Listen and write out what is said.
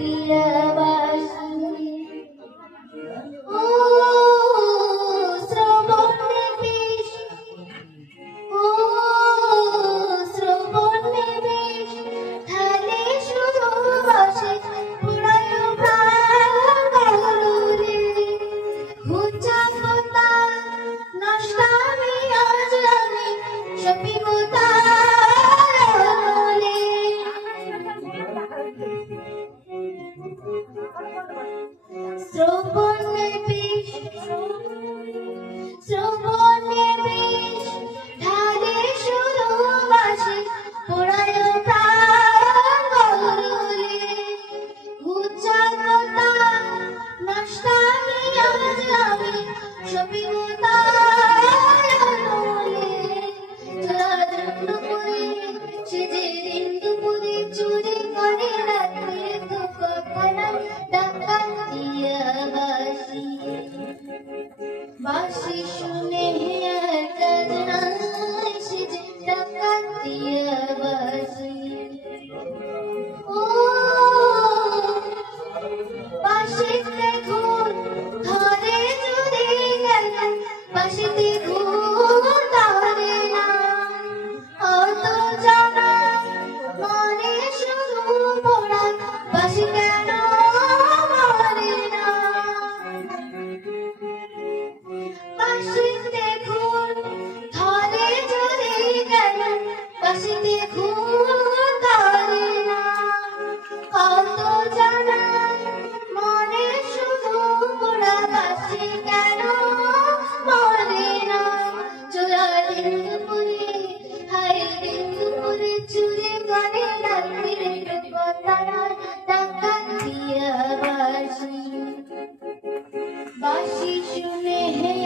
দিয়া বাসি ও শ্রবণে বেশ ও শ্রবণে বেশ ঢালে শুধু বাসে পুরায় প্রাণে ঘুচা কোতা নষ্টামি আজ আমি সপি কোতা শ্রবণে বেশ শ্রবণে বেশ ঢালে শুধু বাসে পুরায় প্রাণ বলে ঘুচা কোতা নষ্টামি আজ আমি সপি কোতা চুরি করে রাত্রে তো কথা ডাকা দিয়া বাসি বাসি শুনে কাজ নাই সেজে ডাকা দিয়া বাসি ও বাসিতে ঘুম ধরে যদি গেলেন বাসিতে ঘুম ধরে না অত জানা মনে শুধু পড়া বাসি কেন মরে না বাসিতে ঘুম ধরে যদি গেলেন বাসিতে ঘুম ধরে না অত জানা মনে শুধু পড়া বাসি কেন মরে না চোরালের দুপুরে হায় দুপুরে চুরি করে রাত্রির কথারা টাকা দিয়া বাসি বাসি শুনে হে